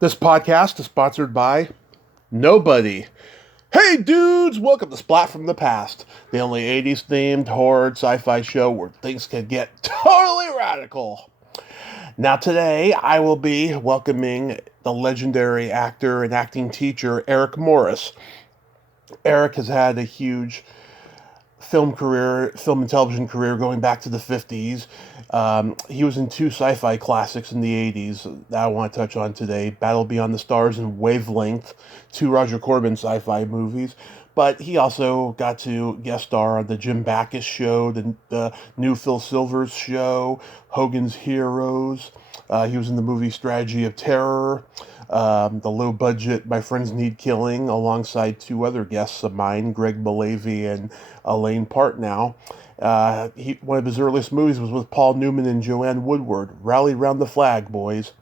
This podcast is sponsored by nobody. Hey dudes, welcome to Splat from the Past, the only 80s themed horror sci-fi show where things can get totally radical. Now today I will be welcoming the legendary actor and acting teacher Eric Morris. Eric has had a huge film and television career going back to the 50s. He was in two sci-fi classics in the 80s that I want to touch on today, Battle Beyond the Stars and Wavelength, two Roger Corman Sci-Fi movies. But he also got to guest star on the Jim Backus show, the new Phil Silvers show, Hogan's Heroes. He was in the movie Strategy of Terror, the low-budget My Friends Need Killing, alongside two other guests of mine, Greg Malavy and Elaine Partnow. One of his earliest movies was with Paul Newman and Joanne Woodward, Rally Round the Flag, boys.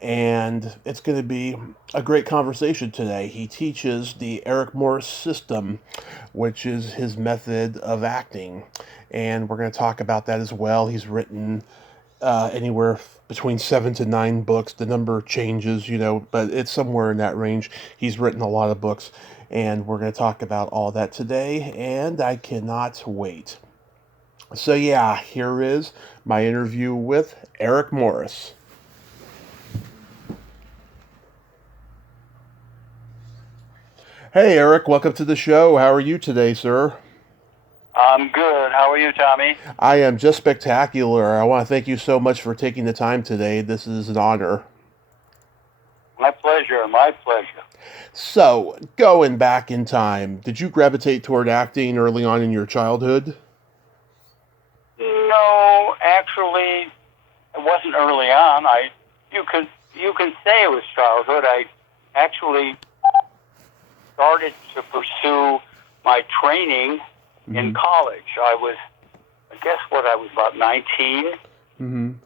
And it's going to be a great conversation today. He teaches the Eric Morris system, which is his method of acting. And we're going to talk about that as well. He's written anywhere between 7 to 9 books. The number changes, but it's somewhere in that range. He's written a lot of books, and we're going to talk about all that today, and I cannot wait. So yeah, here is my interview with Eric Morris. Hey Eric, welcome to the show. How are you today, sir? I'm good. How are you, Tommy? I am just spectacular. I want to thank you so much for taking the time today. This is an honor. My pleasure. My pleasure. So, going back in time, did you gravitate toward acting early on in your childhood? No, actually, it wasn't early on. You can say it was childhood. I actually started to pursue my training in college. I was about 19, and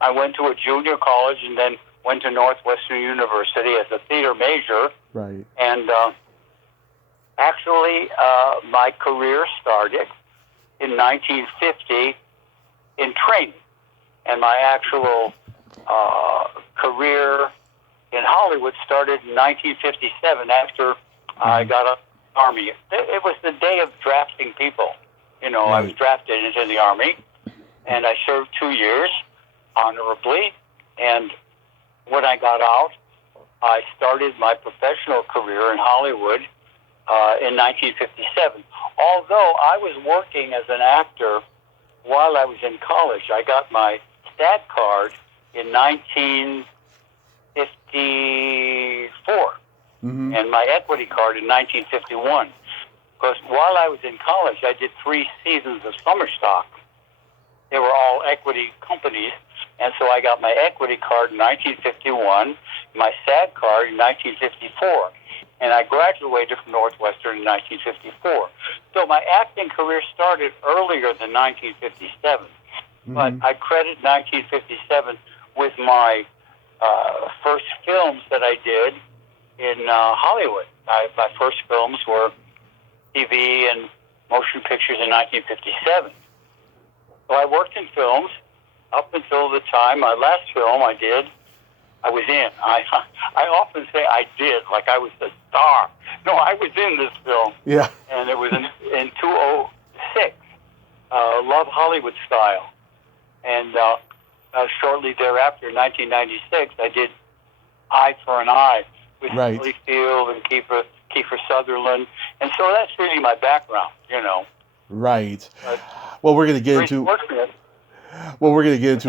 I went to a junior college and then went to Northwestern University as a theater major. Right. And actually, my career started in 1950 in training, and my actual career in Hollywood started in 1957 after I got out of the Army. It was the day of drafting people. Right. I was drafted into the Army, and I served 2 years honorably. And when I got out, I started my professional career in Hollywood in 1957. Although I was working as an actor while I was in college, I got my stat card in 1954 and my equity card in 1951. Because while I was in college, I did 3 seasons of summer stock. They were all equity companies, and so I got my equity card in 1951, my SAG card in 1954, and I graduated from Northwestern in 1954. So my acting career started earlier than 1957, but I credit 1957 with my first films that I did in Hollywood. My first films were TV and motion pictures in 1957. So I worked in films up until the time my last film I was in. I often say I did, like I was the star. No, I was in this film. Yeah. And it was in 2006, Love Hollywood Style. And shortly thereafter, in 1996, I did Eye for an Eye with Holyfield and Kiefer Sutherland. And so that's really my background, Right. Well, we're going to get into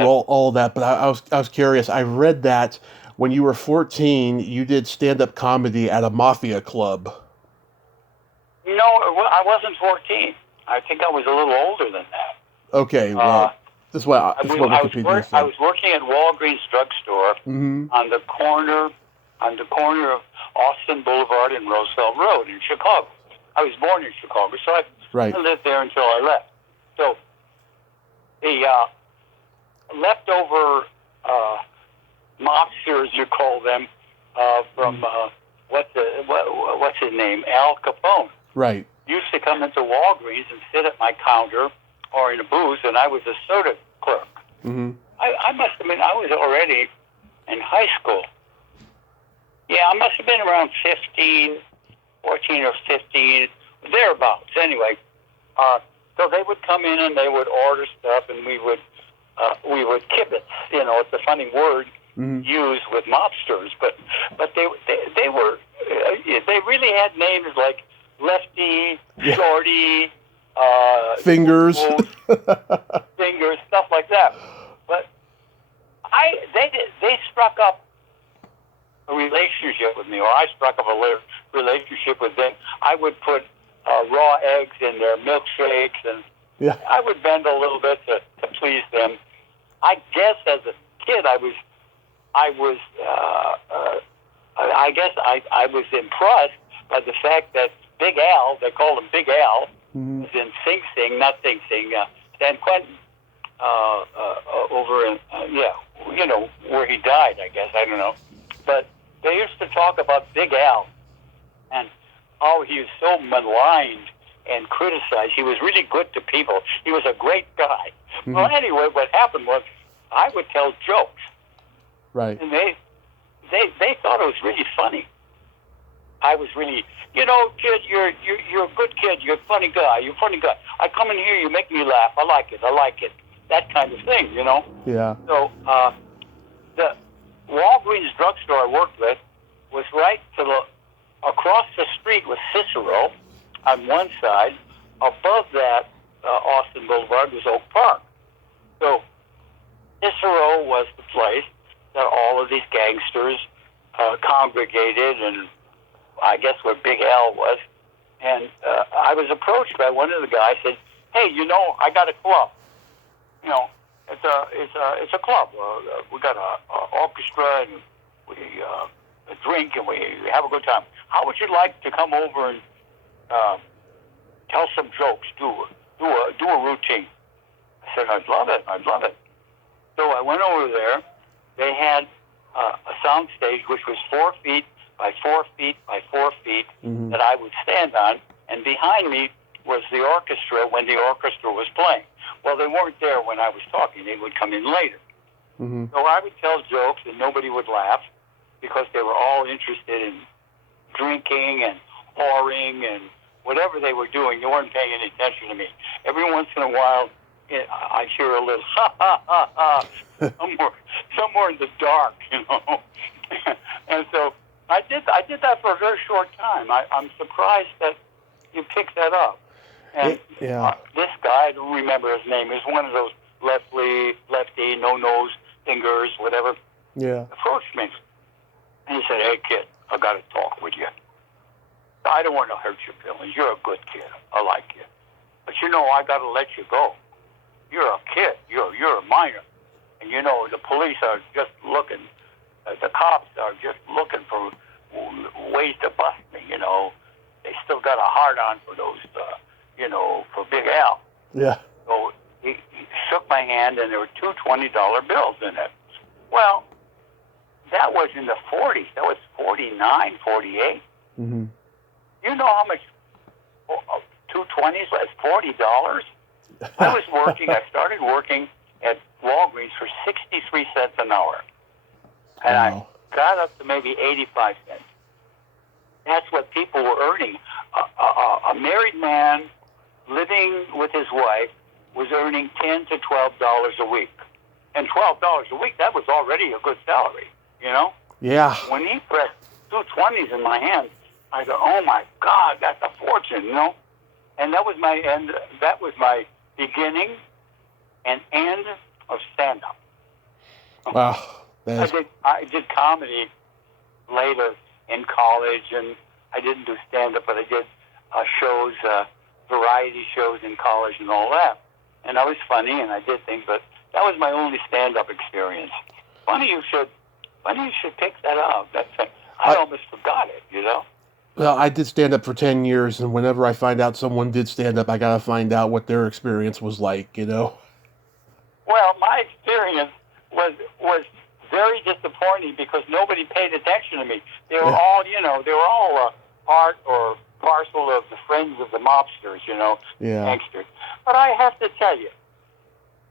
all of that, but I was curious. I read that when you were 14, you did stand-up comedy at a mafia club. No, I wasn't 14. I think I was a little older than that. Okay, well, this is what Wikipedia said. I was working at Walgreens drugstore on the corner of Austin Boulevard and Roosevelt Road in Chicago. I was born in Chicago, so I lived there until I left. So the leftover mobsters, you call them, from what's his name, Al Capone. Right. Used to come into Walgreens and sit at my counter or in a booth, and I was a soda clerk. I must admit, I was already in high school Yeah, I must have been around 15, 14 or 15, thereabouts. Anyway, so they would come in and they would order stuff, and we would kibitz. You know, it's a funny word used with mobsters, but they were they really had names like Lefty, Shorty, Fingers, Fingers, stuff like that. But they struck up a relationship with me, or I struck up a relationship with them. I would put raw eggs in their milkshakes, and I would bend a little bit to please them. I guess as a kid, I was impressed by the fact that Big Al, they called him Big Al, was in Sing Sing, not Sing Sing, San Quentin, over in, you know, where he died, I guess, I don't know. But they used to talk about Big Al and how he was so maligned and criticized. He was really good to people. He was a great guy. Well, anyway, what happened was I would tell jokes. Right. And they thought it was really funny. I was really, you know, kid, you're a good kid. You're a funny guy. You're a funny guy. I come in here, you make me laugh. I like it. That kind of thing, you know? Yeah. So the Walgreens drugstore I worked with was right to across the street was Cicero on one side. Above that, Austin Boulevard was Oak Park. So Cicero was the place that all of these gangsters congregated, and I guess where Big Al was. And I was approached by one of the guys. Said, "Hey, you know, I got a club. You know, it's a club. We got a orchestra, and we drink, and we have a good time. How would you like to come over and tell some jokes? Do a routine?" I said, "I'd love it." So I went over there. They had a sound stage which was 4 feet by 4 feet by 4 feet that I would stand on, and behind me was the orchestra when the orchestra was playing. Well, they weren't there when I was talking. They would come in later. So I would tell jokes and nobody would laugh because they were all interested in drinking and whoring and whatever they were doing. They weren't paying any attention to me. Every once in a while, I hear a little ha ha ha ha somewhere in the dark, you know. And so I did that for a very short time. I'm surprised that you picked that up. And this guy, I don't remember his name, is one of those lefty, no nose, fingers, whatever. Yeah. Approached me and he said, "Hey kid, I got to talk with you. I don't want to hurt your feelings. You're a good kid. I like you. But you know, I got to let you go. You're a kid. You're a minor. And you know, the police are just looking, the cops are just looking for ways to bust me, you know. They still got a hard on for those, you know, for Big Al." Yeah. So he shook my hand and there were two $20 bills in it. Well, that was in the 40s. That was 49, 48. You know how much 2 20s was? $40. I started working at Walgreens for 63 cents an hour. And I got up to maybe 85 cents. That's what people were earning. A married man living with his wife was earning $10 to $12 a week. And $12 a week, that was already a good salary, you know? Yeah. When he pressed 2 20s in my hand, I go, "Oh my God, that's a fortune," you know? And that was my end. That was my beginning and end of stand-up. Wow. I did comedy later in college, and I didn't do stand-up, but I did shows, variety shows in college and all that. And I was funny, and I did things, but that was my only stand-up experience. Funny you should pick that up. I almost forgot it, you know? Well, I did stand up for 10 years, and whenever I find out someone did stand up, I gotta find out what their experience was like, you know? Well, my experience was very disappointing because nobody paid attention to me. They were all, you know, part or parcel of the friends of the mobsters, you know, gangsters. But I have to tell you,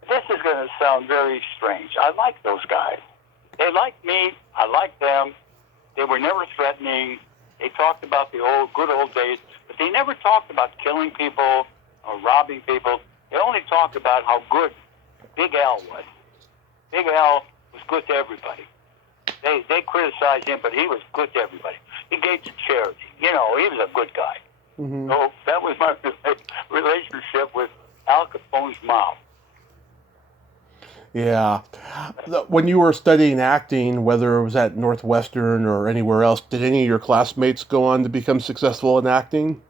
this is going to sound very strange. I like those guys. They like me. I like them. They were never threatening. They talked about the good old days, but they never talked about killing people or robbing people. They only talked about how good Big Al was. Big Al was good to everybody. They criticized him, but he was good to everybody. He gave to charity. He was a good guy. Mm-hmm. So that was my relationship with Al Capone's mom. Yeah. When you were studying acting, whether it was at Northwestern or anywhere else, did any of your classmates go on to become successful in acting?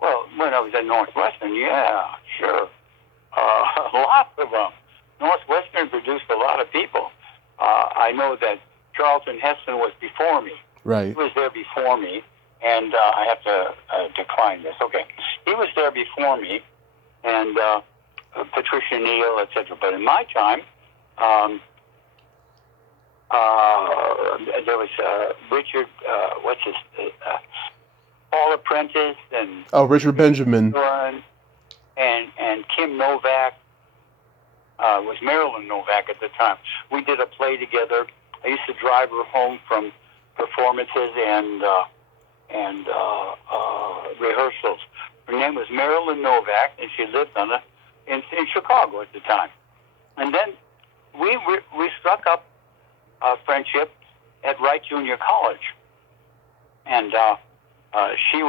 Well, when I was at Northwestern, yeah, sure. Lots of them. Northwestern produced a lot of people. I know that Charlton Heston was before me. Right. He was there before me, and I have to decline this. Okay. He was there before me, and Patricia Neal, etc. But in my time, there was Richard, Paul Apprentice, and Richard Benjamin, and Kim Novak. Was Marilyn Novak at the time. We did a play together. I used to drive her home from performances and rehearsals. Her name was Marilyn Novak, and she lived in Chicago at the time. And then we struck up a friendship at Wright Junior College, and she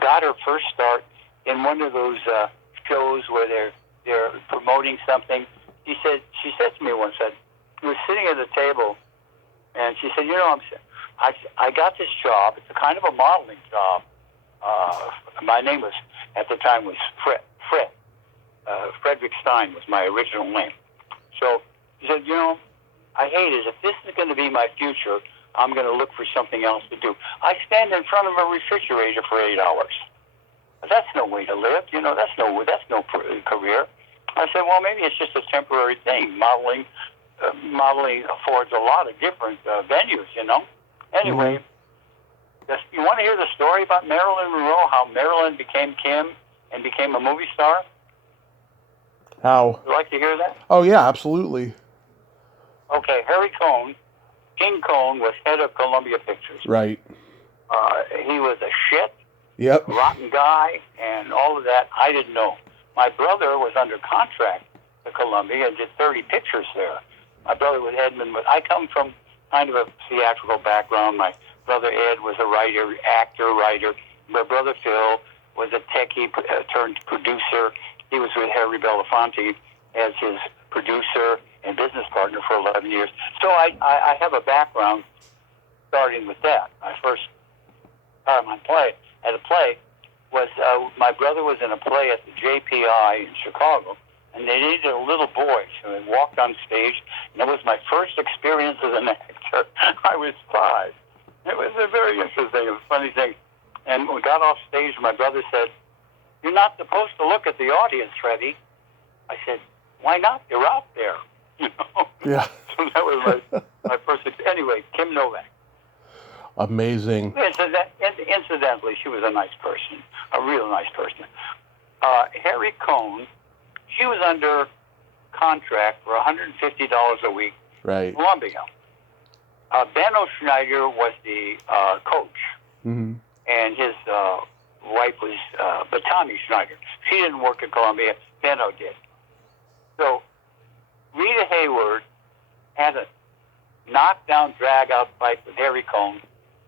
got her first start in one of those shows where they're promoting something. She said to me once that we were sitting at a table, and she said, I got this job. It's a kind of a modeling job. My name was at the time was Fred. Frederick Stein was my original name. So she said, I hate it. If this is going to be my future, I'm going to look for something else to do. I stand in front of a refrigerator for 8 hours. That's no way to live. That's no career. I said, well, maybe it's just a temporary thing. Modeling affords a lot of different venues, Anyway, you want to hear the story about Marilyn Monroe, how Marilyn became Kim and became a movie star? How? Would you like to hear that? Oh, yeah, absolutely. Okay, Harry Cohn, King Cohn, was head of Columbia Pictures. Right. He was a shit, Yep. rotten guy, and all of that. I didn't know. My brother was under contract to Columbia and did 30 pictures there. My brother was Edmund. I come from kind of a theatrical background. My brother Ed was a actor-writer. My brother Phil was a techie turned producer. He was with Harry Belafonte as his producer and business partner for 11 years. So I have a background starting with that. My first time on at a play was my brother was in a play at the JPI in Chicago, and they needed a little boy. So I walked on stage, and it was my first experience as an actor. I was 5. It was a very interesting, funny thing. And when we got off stage, my brother said, "You're not supposed to look at the audience, Freddie." I said, "Why not? You're out there." Yeah. So that was my first. Anyway, Kim Novak. Amazing. Incidentally, she was a nice person, a real nice person. Harry Cohn, she was under contract for $150 a week. Right. Columbia. Benno Schneider was the coach, Mm-hmm. and his wife was Batami Schneider. She didn't work at Columbia. Benno did. So Rita Hayward had a knockdown, drag-out fight with Harry Cohn.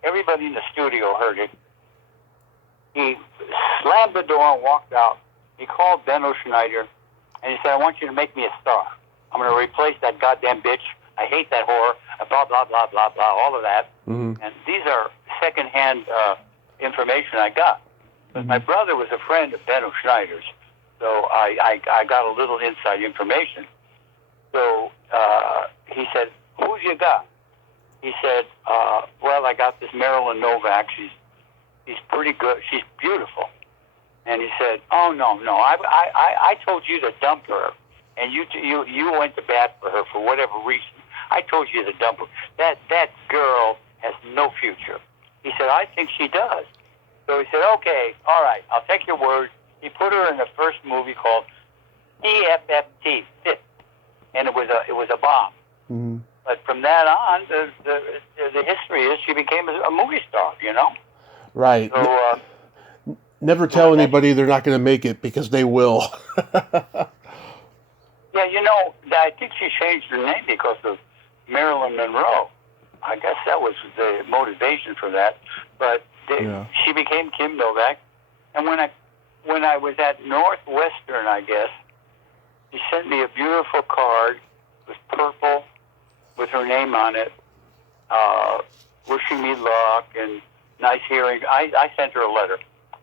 Everybody in the studio heard it. He slammed the door and walked out. He called Benno Schneider, and he said, "I want you to make me a star. I'm going to replace that goddamn bitch. I hate that whore, blah, blah, blah, blah, blah," all of that. Mm-hmm. And these are secondhand information I got. But my brother was a friend of Benno Schneider's, so I got a little inside information. So he said, "Who you got?" He said, "Well, I got this Marilyn Novak. She's pretty good. She's beautiful." And he said, "Oh no, I told you to dump her, and you went to bat for her for whatever reason. I told you to dump her. That girl has no future." He said, "I think she does." So he said, "Okay, all right, I'll take your word." He put her in the first movie called EFFT, Fit, and it was a bomb. Mm-hmm. But from that on, the history is she became a movie star, you know? Right. So, Never tell anybody they're not going to make it, because they will. yeah, you know, I think she changed her name because of Marilyn Monroe. I guess that was the motivation for that. But she became Kim Novak. And when I was at Northwestern, I guess, she sent me a beautiful card with purple, with her name on it, wishing me luck and nice hearing. I sent her a letter.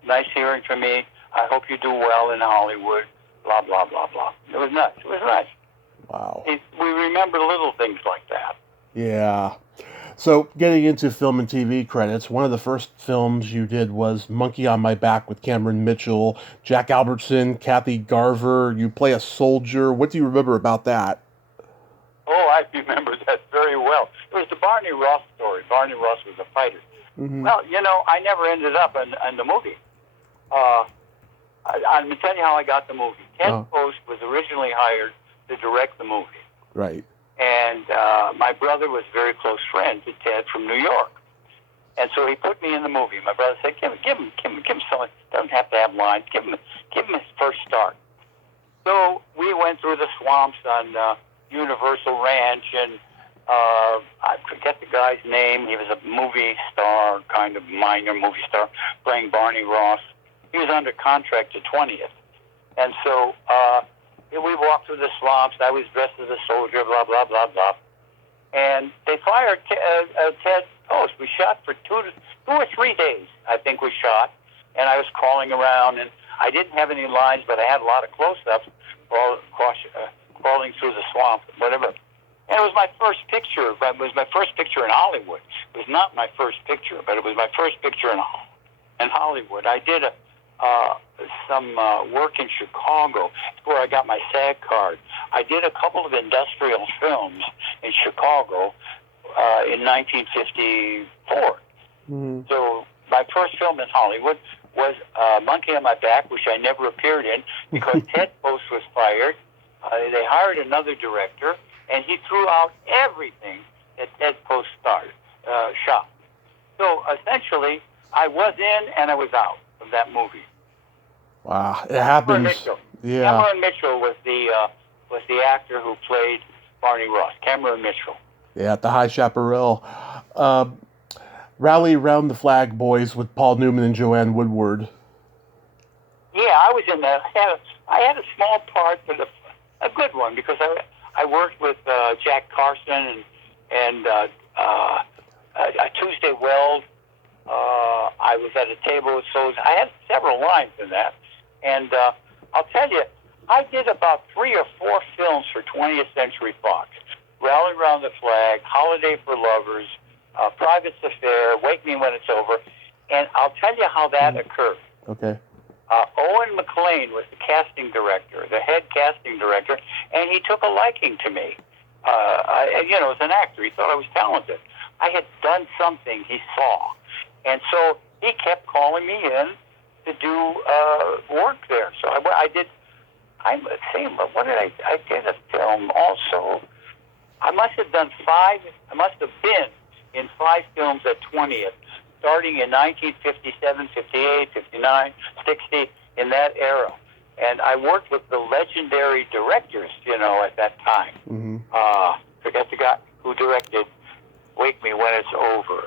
Nice hearing from me. I hope you do well in Hollywood. Blah, blah, blah, blah. It was nuts. It was nice. Wow. We remember little things like that. Yeah. So, getting into film and TV credits, one of the first films you did was Monkey on My Back with Cameron Mitchell, Jack Albertson, Kathy Garver. You play a soldier. What do you remember about that? Oh, I remember that very well. It was the Barney Ross story. Barney Ross was a fighter. Mm-hmm. Well, you know, I never ended up in the movie. I'm going to tell you how I got the movie. Ted Post was originally hired to direct the movie. Right. And my brother was a very close friend to Ted from New York. And so he put me in the movie. My brother said, give him someone. Doesn't have to have lines. Give him his first start. So we went through the swamps on Universal Ranch, and I forget the guy's name. He was a movie star, kind of minor movie star, playing Barney Ross. He was under contract to 20th. And so we walked through the swamps. I was dressed as a soldier, blah, blah, blah, blah. And they fired Ted Post. We shot for 2 or 3 days, I think we shot. And I was crawling around, and I didn't have any lines, but I had a lot of close-ups crawling through the swamp, whatever. And it was my first picture. It was my first picture in Hollywood. It was not my first picture, but it was my first picture in Hollywood. I did some work in Chicago. That's where I got my SAG card. I did a couple of industrial films in Chicago in 1954. Mm-hmm. So my first film in Hollywood was Monkey on My Back, which I never appeared in because Ted Post was fired. They hired another director, and he threw out everything that Ted Post shot. So essentially, I was in and I was out of that movie. Wow, it happens. Cameron Mitchell was the actor who played Barney Ross. Cameron Mitchell. Yeah, at the High Chaparral. Rally Round the Flag Boys with Paul Newman and Joanne Woodward. Yeah, I was in that. I had a small part, but a good one, because I worked with Jack Carson and Tuesday Weld. I was at a table with soldiers. I had several lines in that. And I'll tell you, I did about 3 or 4 films for 20th Century Fox. Rally Round the Flag, Holiday for Lovers, Private's Affair, Wake Me When It's Over. And I'll tell you how that occurred. Okay. Owen McLean was the casting director, the head casting director, and he took a liking to me. As an actor, he thought I was talented. I had done something he saw. And so he kept calling me in to do work there. So I did a film also. I must have been in 5 films at 20th, starting in 1957, 58, 59, 60, in that era. And I worked with the legendary directors, at that time. Mm-hmm. Forget the guy who directed Wake Me When It's Over,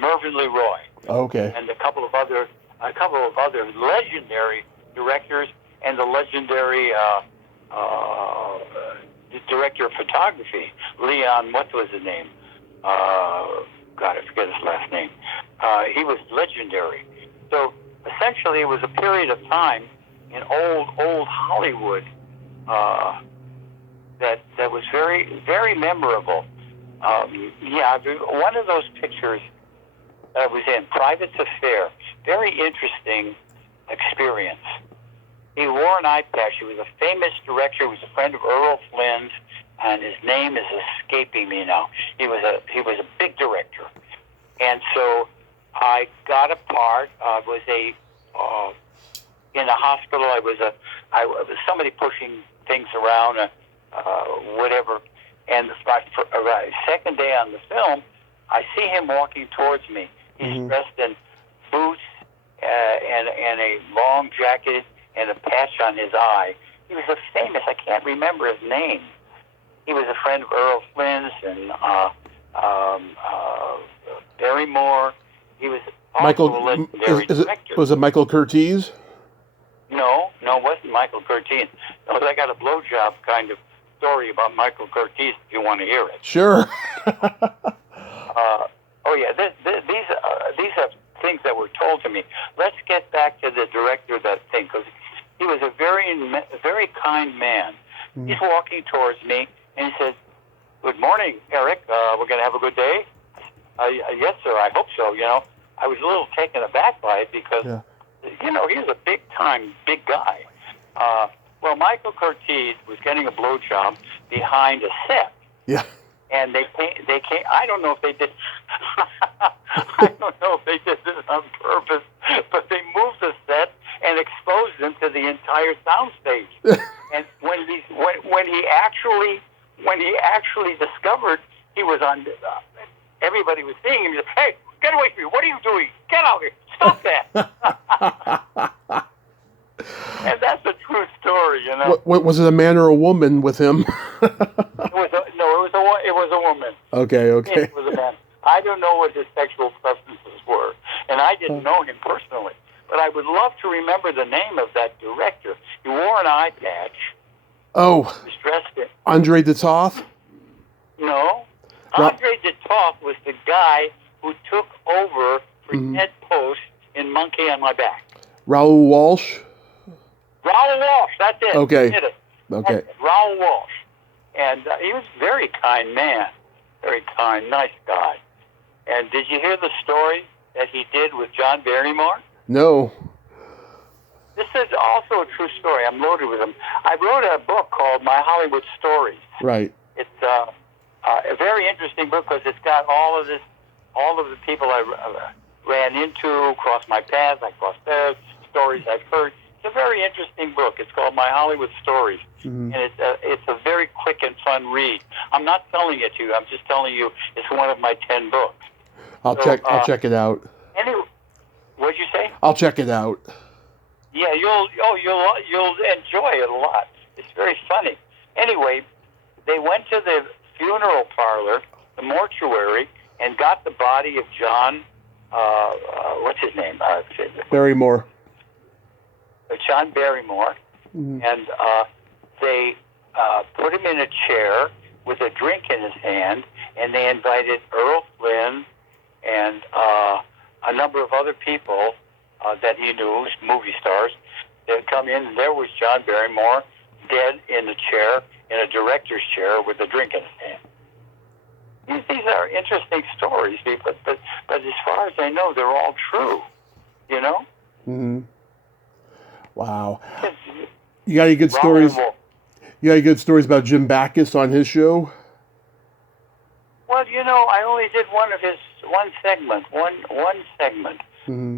Mervyn LeRoy. Okay. And a couple of other legendary directors, and the legendary director of photography, Leon, what was his name? I forget his last name. He was legendary. So essentially, it was a period of time in old Hollywood that was very, very memorable. One of those pictures that I was in, Private's Affair, very interesting experience. He wore an eye patch. He was a famous director. He was a friend of Earl Flynn's, and his name is escaping me now. He was a big director, and so I got a part. Was in a hospital. I was somebody pushing things around, whatever, And my second day on the film, I see him walking towards me. He's dressed in boots and a long jacket and a patch on his eye. He was a famous, I can't remember his name. He was a friend of Earl Flynn's and Barrymore. He was also a legendary director. Was it Michael Curtiz? No, it wasn't Michael Curtiz. No, I got a blowjob kind of story about Michael Curtiz if you want to hear it. Sure. Oh yeah, these are things that were told to me. Let's get back to the director of that thing, because he was a very kind man. He's walking towards me, and he says, "Good morning, Eric. We're going to have a good day." Yes, sir. I hope so. I was a little taken aback by it because, he was a big guy. Well, Michael Curtiz was getting a blowjob behind a set. Yeah. And they came. I don't know if they did. I don't know if they did this on purpose, but they moved the set and exposed them to the entire soundstage. And when he actually discovered he was on, everybody was seeing him. He said, "Hey, get away from me! What are you doing? Get out here! Stop that!" And that's a true story, What was it, a man or a woman with him? It was a woman. Okay. It was a man. I don't know what his sexual preferences were, and I didn't know him personally. But I would love to remember the name of that director. He wore an eye patch. Oh. He was dressed in... Andre de Toth? No. Andre de Toth was the guy who took over for Ted Post in Monkey on My Back. Raoul Walsh? Raoul Walsh, that's it. Okay. He did it. Okay. Raoul Walsh. And he was a very kind man. Very kind, nice guy. And did you hear the story that he did with John Barrymore? No. This is also a true story. I'm loaded with them. I wrote a book called My Hollywood Stories. Right. It's a very interesting book because it's got all of the people I ran into, crossed my path, I crossed theirs, stories I've heard. It's a very interesting book. It's called My Hollywood Stories. And it's a very quick and fun read. I'm not selling it to you. I'm just telling you it's one of my 10 books. I'll check it out. Anyway, what'd you say? I'll check it out. Yeah, you'll enjoy it a lot. It's very funny. Anyway, they went to the funeral parlor, the mortuary, and got the body of John. What's his name? Barrymore. John Barrymore, and they put him in a chair with a drink in his hand, and they invited Earl Flynn and a number of other people that he knew, movie stars. They'd come in, and there was John Barrymore, dead in a chair, in a director's chair with a drink in his hand. These are interesting stories, but as far as I know, they're all true, Mm-hmm. Wow. You got any good stories? You got any good stories about Jim Backus on his show? Well, I only did one segment.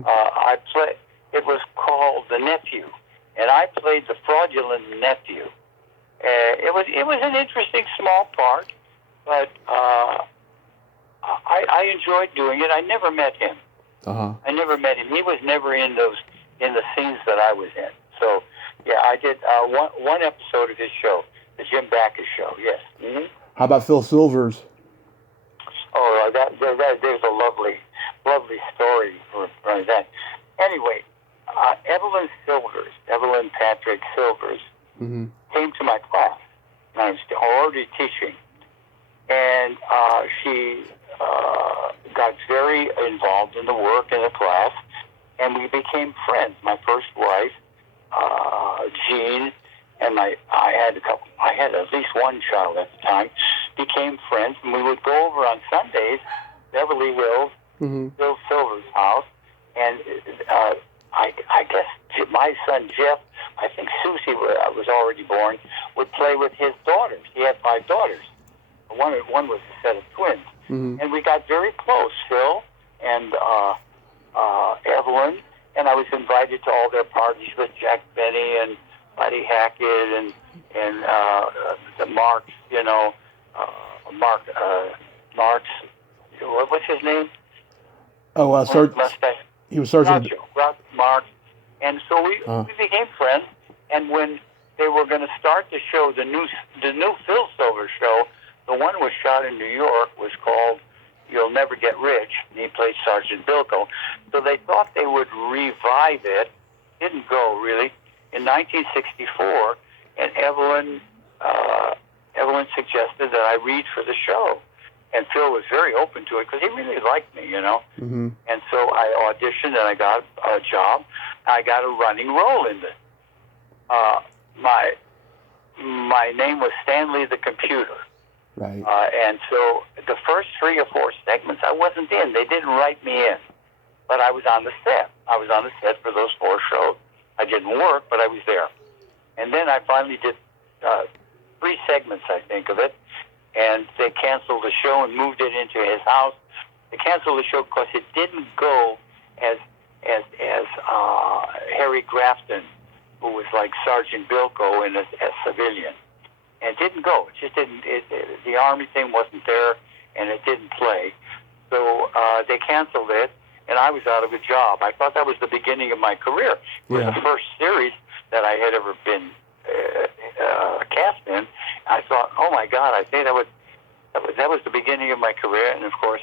I played. It was called The Nephew, and I played the fraudulent nephew. It was an interesting small part, but I enjoyed doing it. I never met him. I never met him. He was never in the scenes that I was in. So, yeah, I did one episode of his show, the Jim Backus show. Yes. Mm-hmm. How about Phil Silvers? Oh, there's a lovely story for that. Anyway, Evelyn Patrick Silvers, came to my class. And I was already teaching, and she got very involved in the work in the class, and we became friends. My first wife, Jean, and I had at least one child at the time, became friends, and we would go over on Sundays, Beverly Hills, Bill Silver's house, and I guess my son Jeff, I think Susie was already born, would play with his daughters. He had 5 daughters. One was a set of twins. And we got very close, Phil and Evelyn, and I was invited to all their parties with Jack Benny and Buddy Hackett and the Marks, Mark's, what's his name? Oh, he was Sergeant. Mark. And so we became friends. And when they were going to start the show, the new Phil Silver show, the one was shot in New York, was called You'll Never Get Rich, and he played Sergeant Bilko. So they thought they would revive it. Didn't go, really. In 1964, and Evelyn suggested that I read for the show. And Phil was very open to it because he really liked me, you know. Mm-hmm. And so I auditioned and I got a job. I got a running role in it. My name was Stanley the Computer. Right. And so the first 3 or 4 segments I wasn't in. They didn't write me in. But I was on the set. I was on the set for those 4 shows. I didn't work, but I was there. And then I finally did 3 segments, I think, of it. And they canceled the show and moved it into his house. They canceled the show because it didn't go as Harry Grafton, who was like Sergeant Bilko in a civilian. And it didn't go. It just didn't. The Army thing wasn't there, and it didn't play. So they canceled it, and I was out of a job. I thought that was the beginning of my career. It was the first series that I had ever been cast in. I thought, oh my God, I think that was the beginning of my career. And of course,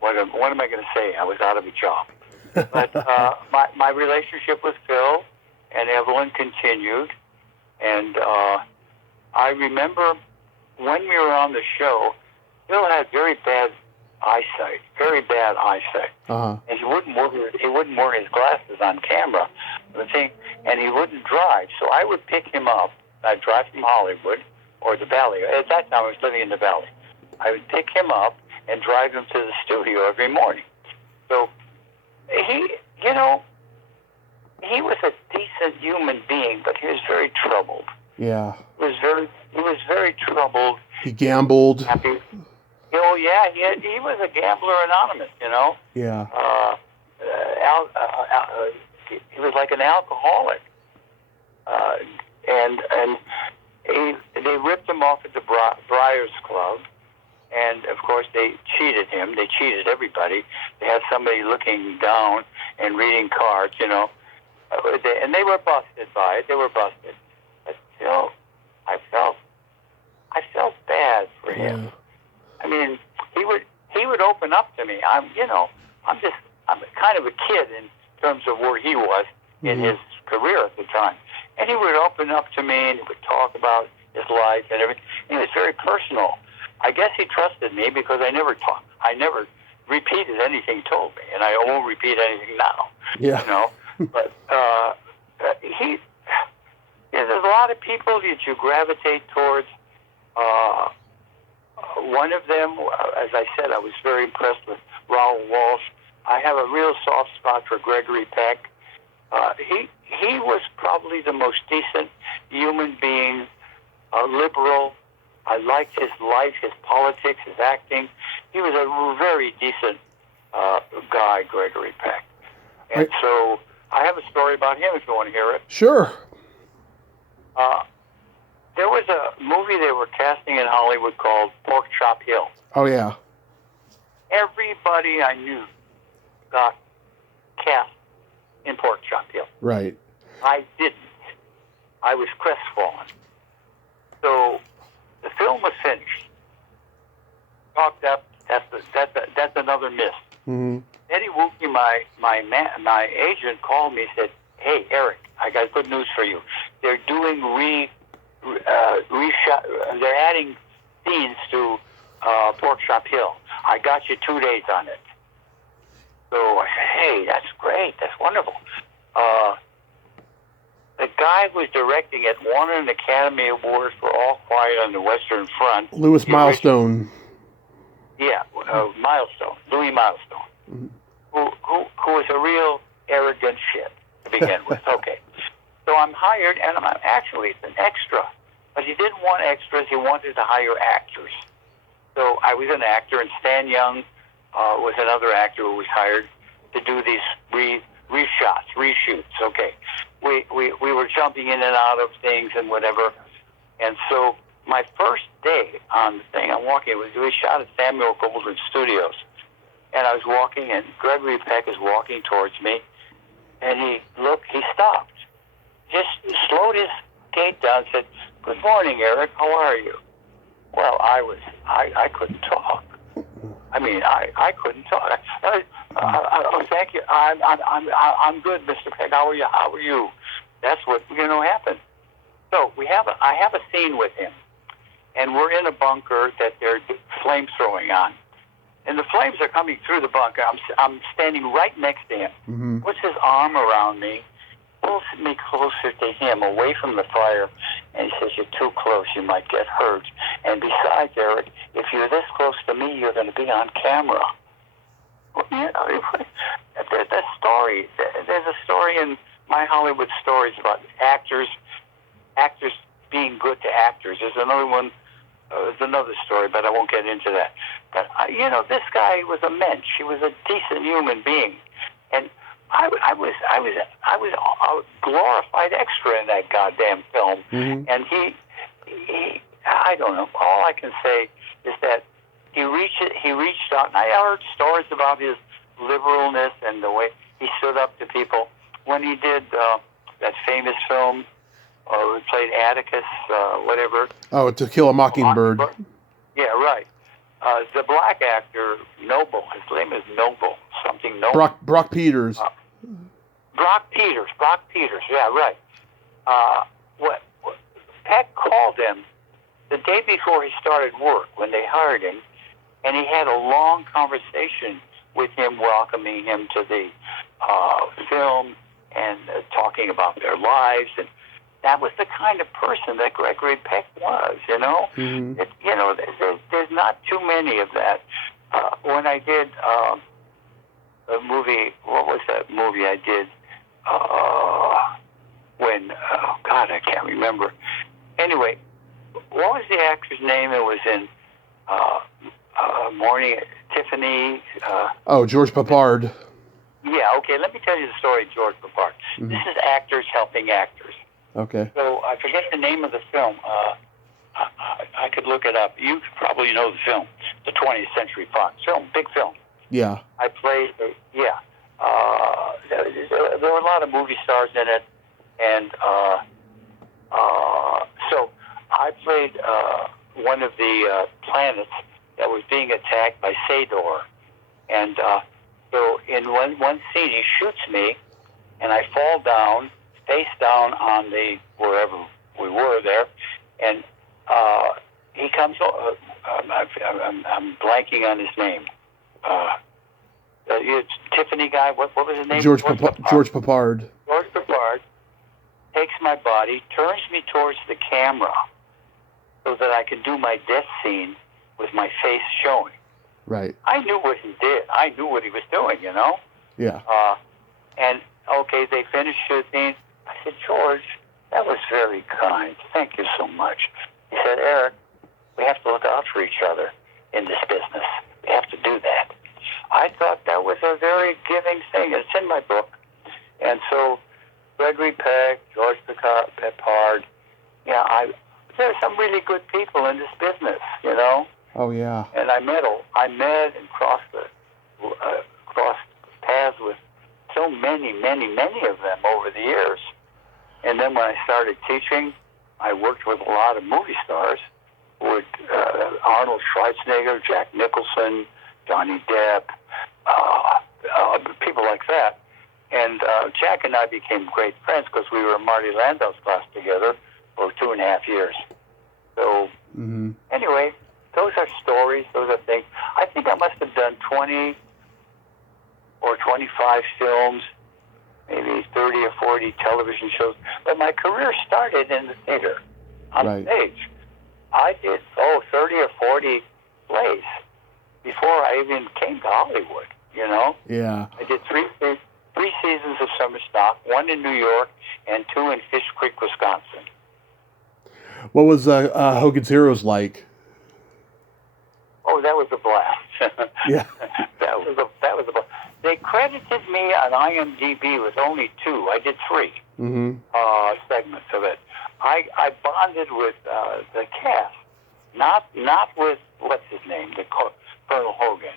what am I going to say? I was out of a job. But my relationship with Phil and Evelyn continued, and I remember when we were on the show, Phil had very bad eyesight, Uh-huh. and he wouldn't wear his glasses on camera, and he wouldn't drive. So I would pick him up. I'd drive from Hollywood or the Valley. At that time, I was living in the Valley. I would pick him up and drive him to the studio every morning. So he was a decent human being, but he was very troubled. Yeah. He was very troubled. He gambled. Happy. Oh yeah, he was a gambler anonymous, you know. Yeah. He was like an alcoholic, and they ripped him off at the Briars Club, and of course they cheated him. They cheated everybody. They had somebody looking down and reading cards, you know, and they were busted by it. They were busted, but still, I felt bad for him. Yeah. I mean, he would open up to me. I'm kind of a kid in terms of where he was in his career at the time. And he would open up to me and he would talk about his life and everything. It was very personal. I guess he trusted me because I never repeated anything he told me, and I won't repeat anything now. Yeah. You know, but there's a lot of people that you gravitate towards. One of them, as I said, I was very impressed with Raoul Walsh. I have a real soft spot for Gregory Peck. He was probably the most decent human being, liberal. I liked his life, his politics, his acting. He was a very decent guy, Gregory Peck. And so I have a story about him if you want to hear it. Sure. There was a movie they were casting in Hollywood called Pork Chop Hill. Oh, yeah. Everybody I knew got cast in Pork Chop Hill. Right. I didn't. I was crestfallen. So the film was finished. Talked up. That's another miss. Mm-hmm. Eddie Wookie, my agent, called me and said, "Hey, Eric, I got good news for you. They're doing they're adding scenes to Pork Chop Hill. I got you 2 days on it." So I said, "Hey, that's great. That's wonderful." The guy who was directing it won an Academy Award for All Quiet on the Western Front. Louis Milestone. Milestone. Louis Milestone. Mm-hmm. Who was a real arrogant shit to begin with. Okay. So I'm hired, and it's an extra. But he didn't want extras. He wanted to hire actors. So I was an actor, and Stan Young was another actor who was hired to do these reshoots. Okay. We were jumping in and out of things and whatever. And so my first day on the thing, I'm walking. We shot at Samuel Goldwyn Studios, and I was walking, and Gregory Peck is walking towards me, and he stopped, just slowed his gait down, and said, "Good morning, Eric. How are you?" Well, I couldn't talk. I mean, I couldn't talk. Oh, thank you. I'm good, Mr. Peck. How are you? How are you? That's what happened. So I have a scene with him, and we're in a bunker that they're flame throwing on, and the flames are coming through the bunker. I'm standing right next to him. Mm-hmm. Puts his arm around me, pulls me closer to him, away from the fire, and he says, "You're too close. You might get hurt. And besides, Eric, if you're this close to me, you're going to be on camera." Well, the story. There's a story in My Hollywood Stories about actors being good to actors. There's another one. There's another story, but I won't get into that. But this guy was a mensch. He was a decent human being, and I was a glorified extra in that goddamn film. Mm-hmm. And he, I don't know. All I can say is that he reached out, and I heard stories about his liberalness and the way he stood up to people. When he did that famous film, he played Atticus, whatever. Oh, To Kill a Mockingbird. Yeah, right. The black actor, Noble, his name is Noble, something Noble. Brock Peters. Brock Peters, yeah, right. Peck called him the day before he started work, when they hired him, and he had a long conversation with him, welcoming him to the film and talking about their lives. And that was the kind of person that Gregory Peck was, Mm-hmm. There's not too many of that. When I did a movie, what was that movie I did? I can't remember. Anyway, what was the actor's name? It was in Morning, Tiffany. George Papard. Yeah, okay, let me tell you the story of George Papard. Mm-hmm. This is actors helping actors. Okay. So I forget the name of the film. I could look it up. You probably know the film, the 20th Century Fox film, big film. Yeah. I played, there were a lot of movie stars in it, and so I played one of the planets that was being attacked by Sador. And so in one scene, he shoots me, and I fall down, face down on wherever we were there, and he comes. I'm blanking on his name. Tiffany guy. What was his name? George Papard. George Papard takes my body, turns me towards the camera, so that I can do my death scene with my face showing. Right. I knew what he did. I knew what he was doing. Yeah. And okay, they finished shooting. I said, "George, that was very kind. Thank you so much." He said, "Eric, we have to look out for each other in this business. We have to do that." I thought that was a very giving thing. It's in my book. And so Gregory Peck, George Papard, there's some really good people in this business, Oh, yeah. And I met and crossed paths with so many of them over the years. And then when I started teaching, I worked with a lot of movie stars, with Arnold Schwarzenegger, Jack Nicholson, Johnny Depp, people like that. And Jack and I became great friends because we were in Marty Landau's class together for 2.5 years. So anyway, those are stories. Those are things. I think I must have done 20 or 25 films, maybe 30 or 40 television shows. But my career started in the theater, on stage. I did 30 or 40 plays before I even came to Hollywood. Yeah. I did three seasons of Summer Stock, 1 in New York and 2 in Fish Creek, Wisconsin. What was Hogan's Heroes like? Oh, that was a blast. Yeah. that was a blast. They credited me on IMDb with only 2. I did 3 segments of it. I bonded with the cast. Not with, what's his name, Colonel Hogan.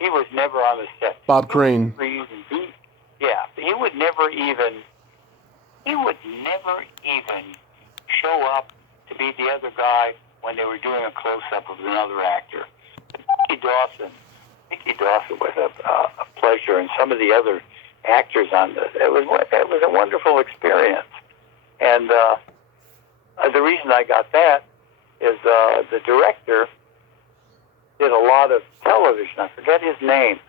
He was never on the set. Bob Crane. He would never even show up to be the other guy when they were doing a close-up of another actor. Mickey Dawson was a pleasure, and some of the other actors on this. It was a wonderful experience. And the reason I got that is the director did a lot of television. I forget his name,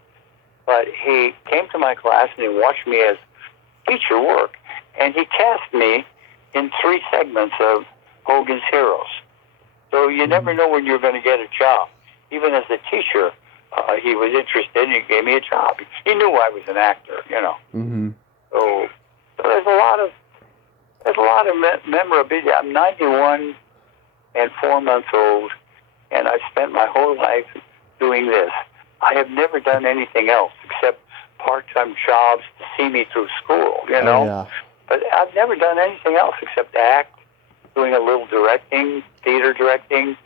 but he came to my class and he watched me as teacher work, and he cast me in 3 segments of Hogan's Heroes. So you never know when you're going to get a job. Even as a teacher, he was interested and he gave me a job. He knew I was an actor, you know. Mm-hmm. So there's a lot of memorabilia. I'm 91 and 4 months old, and I've spent my whole life doing this. I have never done anything else except part-time jobs to see me through school, you know. Oh, yeah. But I've never done anything else except act, doing a little directing, theater directing,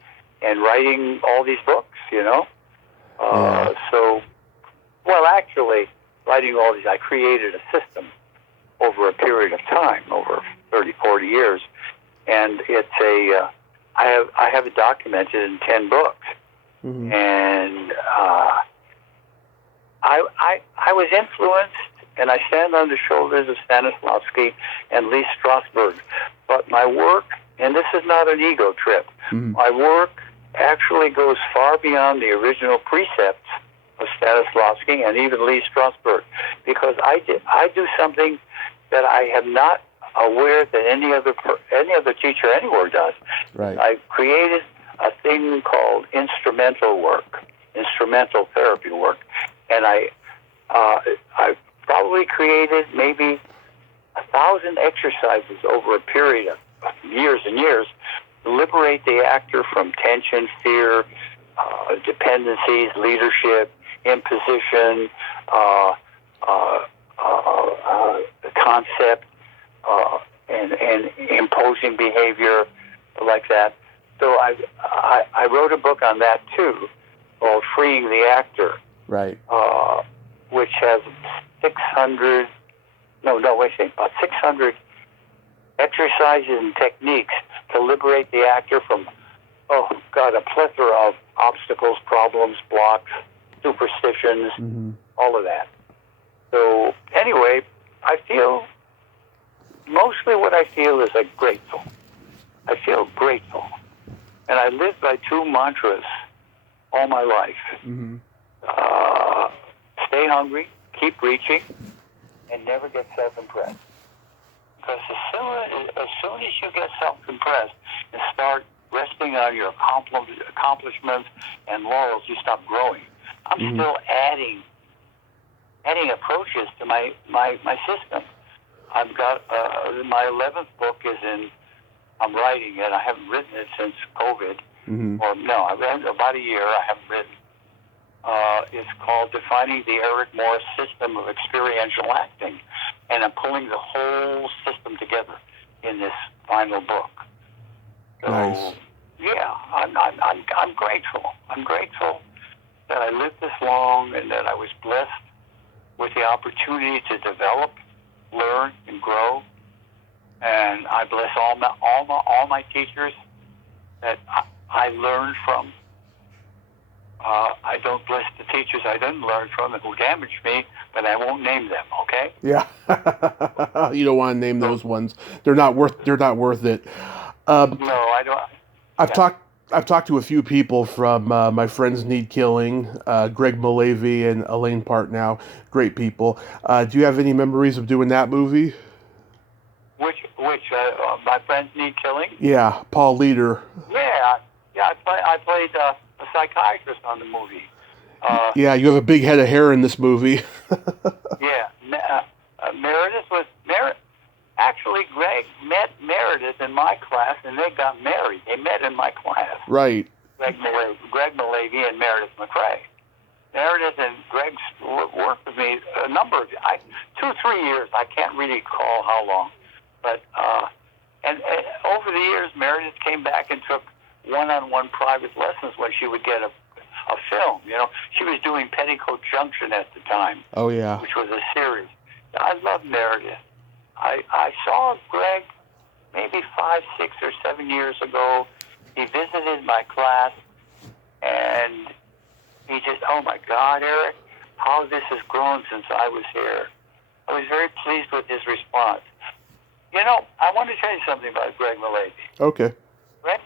and writing all these books, you know. Actually, writing all these, I created a system over a period of time, over 30, 40 years, and it's I have it documented in 10 books. Mm-hmm. And I was influenced, and I stand on the shoulders of Stanislavski and Lee Strasberg. But my work, and this is not an ego trip, my work actually goes far beyond the original precepts of Stanislavski and even Lee Strasberg, because I do something that I am not aware that any other teacher anywhere does. Right. I created a thing called instrumental work, instrumental therapy work, and I probably created maybe 1,000 exercises over a period of years and years to liberate the actor from tension, fear, dependencies, leadership, imposition, concept, and imposing behavior like that. So I wrote a book on that too, called Freeing the Actor, right? Which has 600 exercises and techniques to liberate the actor from, a plethora of obstacles, problems, blocks, superstitions, all of that. So anyway, I feel, mostly what I feel is grateful. I feel grateful. And I live by 2 mantras all my life. Stay hungry, keep reaching, and never get self-impressed. Because as soon as you get self-impressed and start resting on your accomplishments and laurels, you stop growing. I'm still adding approaches to my system. I've got my 11th book I'm writing it. I haven't written it since COVID. I've read it about a year. I haven't written. It's called Defining the Eric Morris System of Experiential Acting, and I'm pulling the whole system together in this final book. So, nice. Yeah, I'm grateful. I'm grateful that I lived this long and that I was blessed with the opportunity to develop, learn, and grow. And I bless all my teachers that I learned from. I don't bless the teachers I didn't learn from and who damaged me, but I won't name them. Okay? Yeah. You don't want to name those ones. They're not worth it. No, I don't. I've talked to a few people from My Friends Need Killing, Greg Malavy and Elaine Partnow. Great people. Do you have any memories of doing that movie? Which My Friends Need Killing? Yeah, Paul Leader. Yeah. I played a psychiatrist on the movie. Yeah, you have a big head of hair in this movie. Yeah, Meredith. Actually, Greg met Meredith in my class, and they got married. They met in my class. Right. Greg Malavy and Meredith McRae. Meredith and Greg worked with me a number of 2-3 years. I can't really recall how long, but and over the years, Meredith came back and took one-on-one private lessons when she would get a film. She was doing Petticoat Junction at the time. Oh, yeah. Which was a series. I love Meredith. I saw Greg maybe 5, 6, or 7 years ago. He visited my class, and he just, oh my God, Eric, how this has grown since I was here. I was very pleased with his response. I want to tell you something about Greg Malavy. Okay. Greg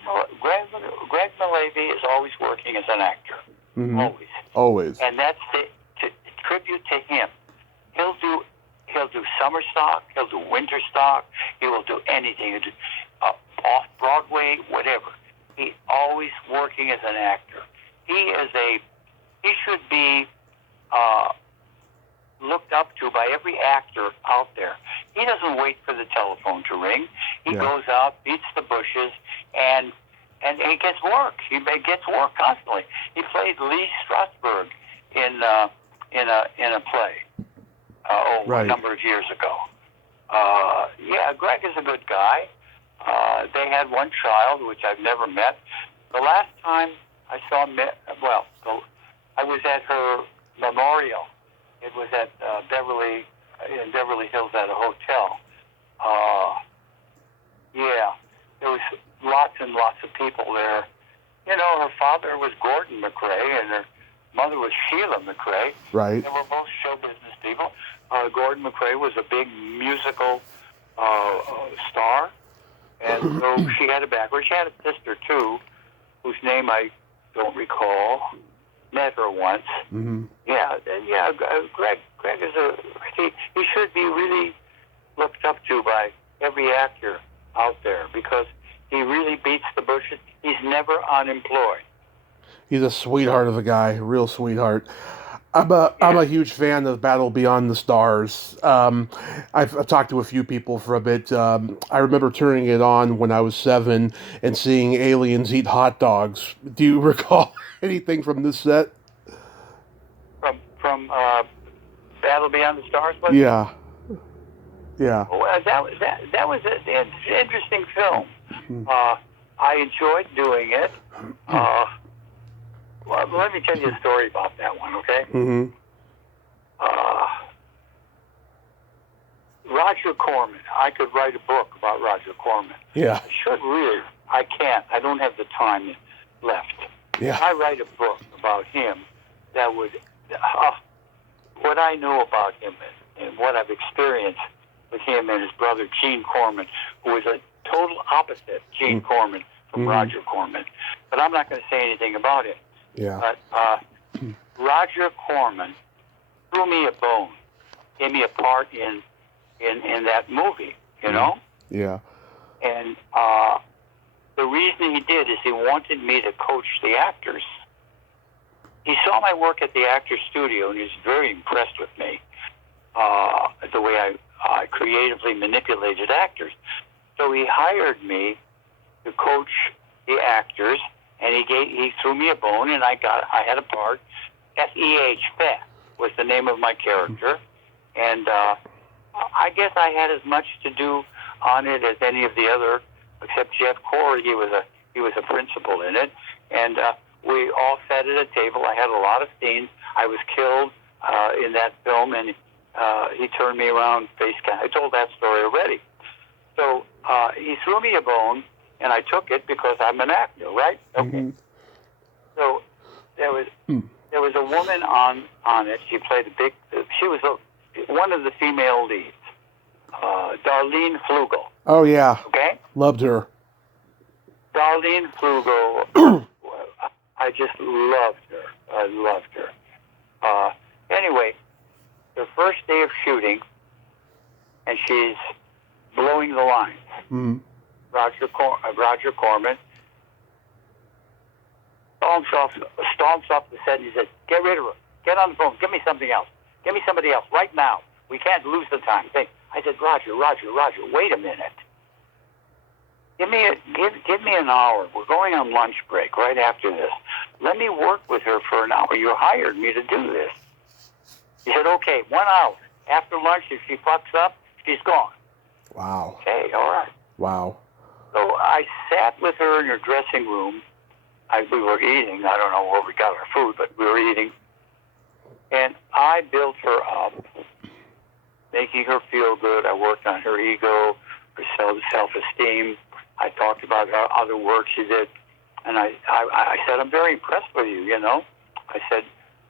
Malavy is always working as an actor. Mm-hmm. Always. And that's the tribute to him. He'll do summer stock. He'll do winter stock. He will do anything. He'll do off Broadway, whatever. He's always working as an actor. He should be looked up to by every actor out there. He doesn't wait for the telephone to ring. He goes out, beats the bushes, and he gets work. He gets work constantly. He played Lee Strasberg in a play a number of years ago. Greg is a good guy. They had one child, which I've never met. The last time I saw I was at her memorial. It was at Beverly Hills at a hotel. There was lots and lots of people there. Her father was Gordon McRae, and her mother was Sheila McRae. Right. They were both show business people. Gordon McRae was a big musical star, and so she had a background. She had a sister, too, whose name I don't recall. Met her once. Mm-hmm. Greg is he should be really looked up to by every actor out there because he really beats the bushes. He's never unemployed. He's a sweetheart of a guy, a real sweetheart. I'm a huge fan of Battle Beyond the Stars. I've talked to a few people for a bit. I remember turning it on when I was 7 and seeing aliens eat hot dogs. Do you recall anything from this set? From Battle Beyond the Stars? Yeah. Well, that was an interesting film. Mm-hmm. I enjoyed doing it. Well, let me tell you a story about that one, okay? Mm-hmm. Roger Corman. I could write a book about Roger Corman. Yeah. I should really. I can't. I don't have the time left. Yeah. I write a book about him that would... what I know about him and what I've experienced with him and his brother Gene Corman, who is a total opposite Gene Corman from Roger Corman. But I'm not going to say anything about it. Yeah. But Roger Corman threw me a bone, gave me a part in that movie, you know? Yeah. And the reason he did is he wanted me to coach the actors. He saw my work at the Actors Studio, and he was very impressed with me, the way I creatively manipulated actors. So he hired me to coach the actors, and he threw me a bone, and I had a part. F.E.H. Fett was the name of my character, and I guess I had as much to do on it as any of the other, except Jeff Corey. He was a principal in it, and we all sat at a table. I had a lot of scenes. I was killed in that film, and he turned me around face down. I told that story already. So he threw me a bone, and I took it because I'm an actor, right? Okay. Mm-hmm. So there was a woman on it. She played she was one of the female leads, Darlene Flugel. Oh, yeah. Okay? Loved her. Darlene Flugel, I just loved her. I loved her. Anyway, the first day of shooting, and she's blowing the lines. Mm-hmm. Roger Corman storms off the set and he says, "Get rid of her. Get on the phone. Give me something else. Give me somebody else right now. We can't lose the time." I said, Roger, wait a minute. Give me an hour. We're going on lunch break right after this. Let me work with her for an hour. You hired me to do this. He said, okay, 1 hour. After lunch, if she fucks up, she's gone. Wow. Okay, all right. Wow. So I sat with her in her dressing room we were eating. I don't know where we got our food, but we were eating. And I built her up, making her feel good. I worked on her ego, her self-esteem. I talked about her other work she did. And I said, I'm very impressed with you, you know. I said,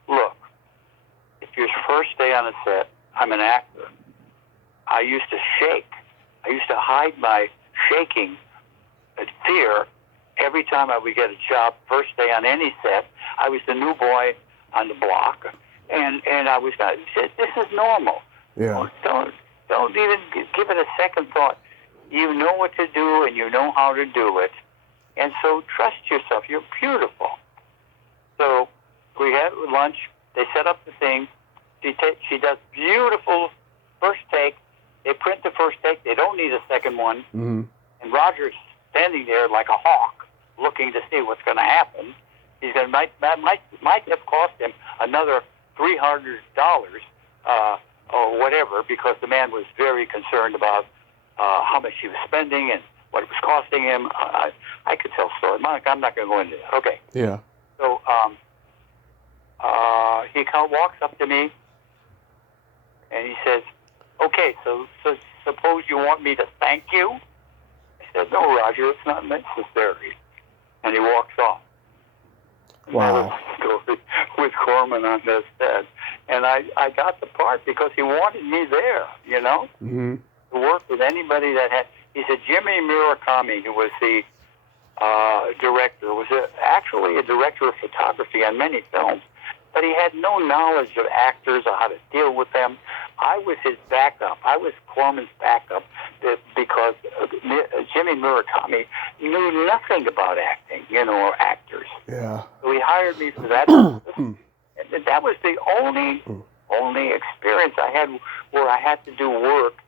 look, if your first day on a set, I'm an actor. I used to shake. I used to hide my shaking and fear every time I would get a job, first day on any set. I was the new boy on the block. And I was, this is normal. Yeah. Don't even give it a second thought. You know what to do, and you know how to do it. And so trust yourself. You're beautiful. So we had lunch. They set up the thing. She does beautiful first take. They print the first take. They don't need a second one. Mm-hmm. And Roger's standing there like a hawk, looking to see what's going to happen. He's going might have cost him another $300 or whatever, because the man was very concerned about how much he was spending and what it was costing him. I could tell stories. I'm not going to go into that. Okay. Yeah. So he walks up to me and he says, okay, so suppose you want me to thank you? I said, no, Roger, it's not necessary. And he walks off. And wow. That was the story with Corman on this set. And I got the part because he wanted me there, you know, mm-hmm. to work with anybody that had. He said Jimmy Murakami, who was the director, was actually a director of photography on many films, but he had no knowledge of actors or how to deal with them. I was his backup. I was Corman's backup because Jimmy Murakami knew nothing about acting, you know, or actors. Yeah. So he hired me for that. And that was the only experience I had where I had to do work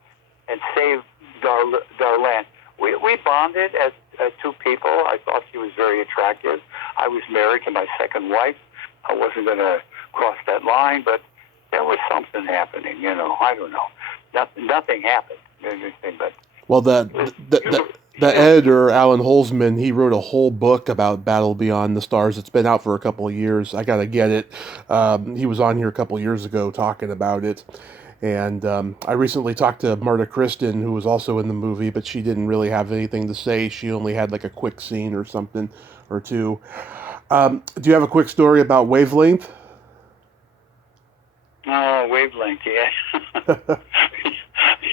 and save Darlene. We bonded as two people. I thought she was very attractive. I was married to my second wife. I wasn't going to cross that line, but there was something happening, you know. I don't know. Nothing happened. But well, the editor, Alan Holzman, he wrote a whole book about Battle Beyond the Stars. It's been out for a couple of years. I got to get it. He was on here a couple of years ago talking about it. And I recently talked to Marta Kristen, who was also in the movie, but she didn't really have anything to say. She only had like a quick scene or something or two. Do you have a quick story about Wavelength? Oh, Wavelength, yeah.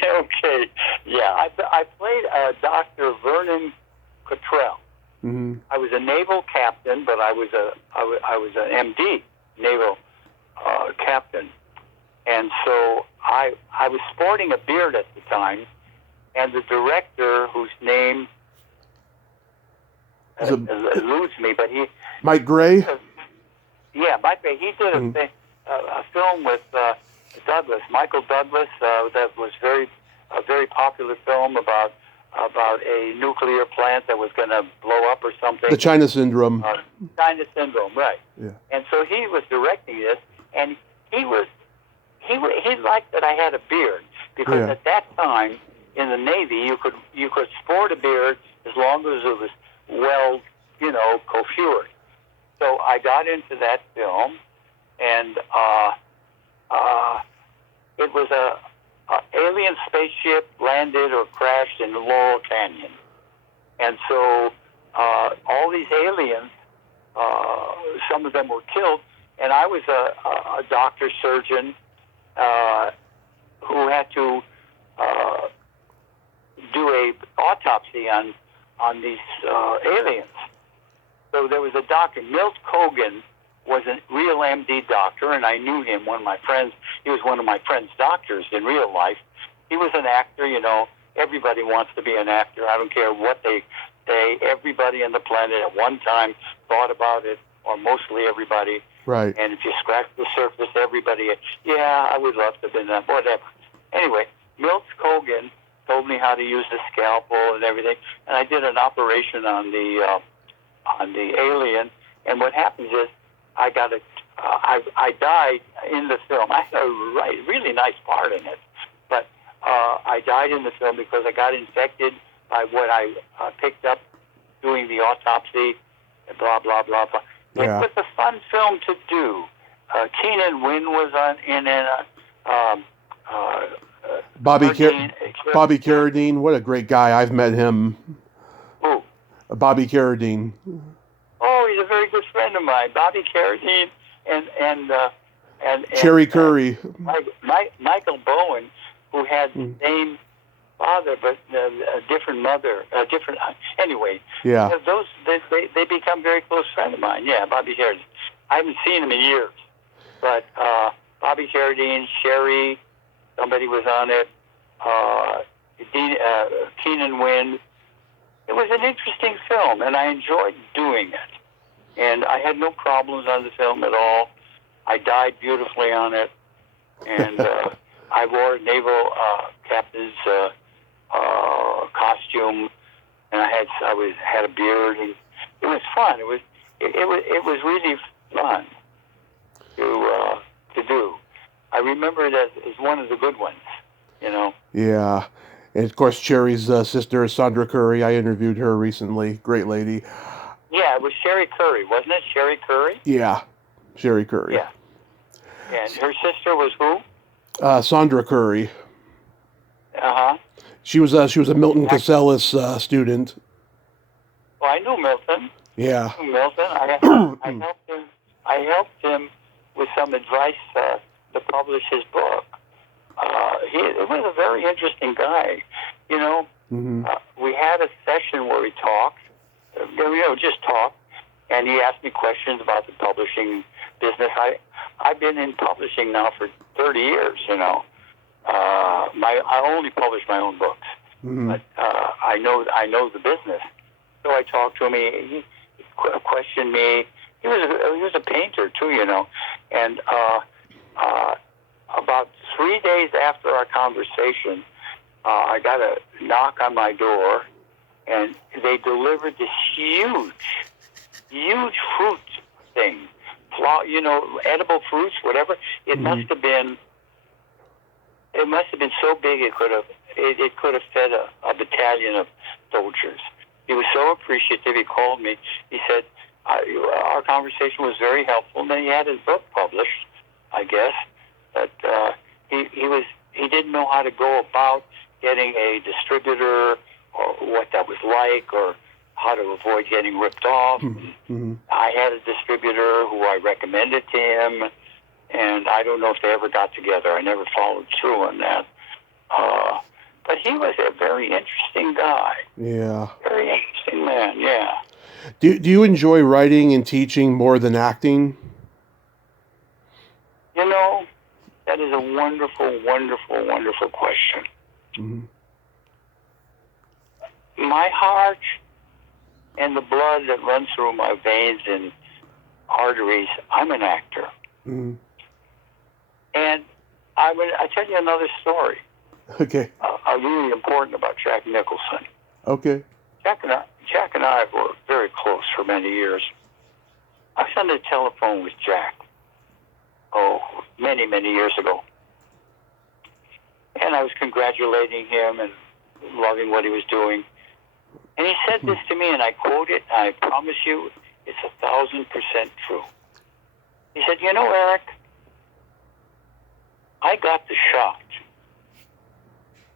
Okay, yeah. I played Dr. Vernon Cottrell. Mm-hmm. I was a naval captain, but I was an MD, naval captain. And so I was sporting a beard at the time, and the director, whose name eludes me, but he... Mike Gray? Yeah, Mike Gray. He did a film with Douglas, Michael Douglas, that was a very popular film about a nuclear plant that was going to blow up or something. The China Syndrome. China Syndrome, right. Yeah. And so he was directing this, and he liked that I had a beard, because at that time in the Navy you could sport a beard as long as it was well, you know, coiffured. So I got into that film, and it was a alien spaceship landed or crashed in the Laurel Canyon, and so all these aliens, some of them were killed, and I was a doctor surgeon who had to do a autopsy on these aliens. So there was a doctor, Milt Cogan, was a real MD doctor, and I knew him. He was one of my friend's doctors in real life. He was an actor, you know. Everybody wants to be an actor. I don't care what they say. Everybody on the planet at one time thought about it, or mostly everybody. Right. And if you scratch the surface, everybody, yeah, I would love to have been that, whatever. Anyway, Milt Cogan told me how to use the scalpel and everything, and I did an operation on the alien. And what happens is, I died in the film. I had a really nice part in it, but I died in the film because I got infected by what I picked up doing the autopsy blah, blah, blah, blah. Yeah. It was a fun film to do. Keenan Wynn was in it. Bobby Bobby Carradine. Carradine, what a great guy. I've met him. Who? Bobby Carradine. Oh, he's a very good friend of mine. Bobby Carradine and Cherry Curry. Michael Bowen, who had the same father but a different mother, anyway. Yeah. Those they become very close friends of mine. Yeah, Bobby Carradine. I haven't seen him in years, but Bobby Carradine, Sherry, somebody was on it. Keenan Wynn. It was an interesting film, and I enjoyed doing it. And I had no problems on the film at all. I died beautifully on it, and I wore a naval captain's costume, and I had a beard, and it was fun. It was really fun to do. I remember it as one of the good ones, you know. Yeah. And of course, Cherry's sister, Sandra Curry. I interviewed her recently. Great lady. Yeah, it was Sherry Curry, wasn't it? Sherry Curry? Yeah. Sherry Curry. Yeah. And her sister was who? Sandra Curry. Uh-huh. She was a Milton Casellas student. Well, I knew Milton. Yeah. I knew Milton. I helped him with some advice to publish his book. He was a very interesting guy. You know, we had a session where we talked, just talked, and he asked me questions about the publishing business. I've been in publishing now for 30 years, you know. I only publish my own books, but I know the business. So I talked to him. He questioned me. He was a painter too, you know. And about 3 days after our conversation, I got a knock on my door, and they delivered this huge fruit thing, edible fruits, whatever. It must have been so big it could have fed a battalion of soldiers. He was so appreciative. He called me. He said our conversation was very helpful. And then he had his book published, I guess. But he didn't know how to go about getting a distributor or what that was like or how to avoid getting ripped off. I had a distributor who I recommended to him, and I don't know if they ever got together. I never followed through on that. But he was a very interesting guy. Yeah. Very interesting man, yeah. Do you enjoy writing and teaching more than acting? You know, that is a wonderful, wonderful, wonderful question. My heart and the blood that runs through my veins and arteries, I'm an actor. And I tell you another story. Okay. Really important about Jack Nicholson. Okay. Jack and I were very close for many years. I was on the telephone with Jack, many, many years ago. And I was congratulating him and loving what he was doing. And he said this to me, and I quote it, and I promise you, it's 1,000% true. He said, "You know, Eric, I got the shot,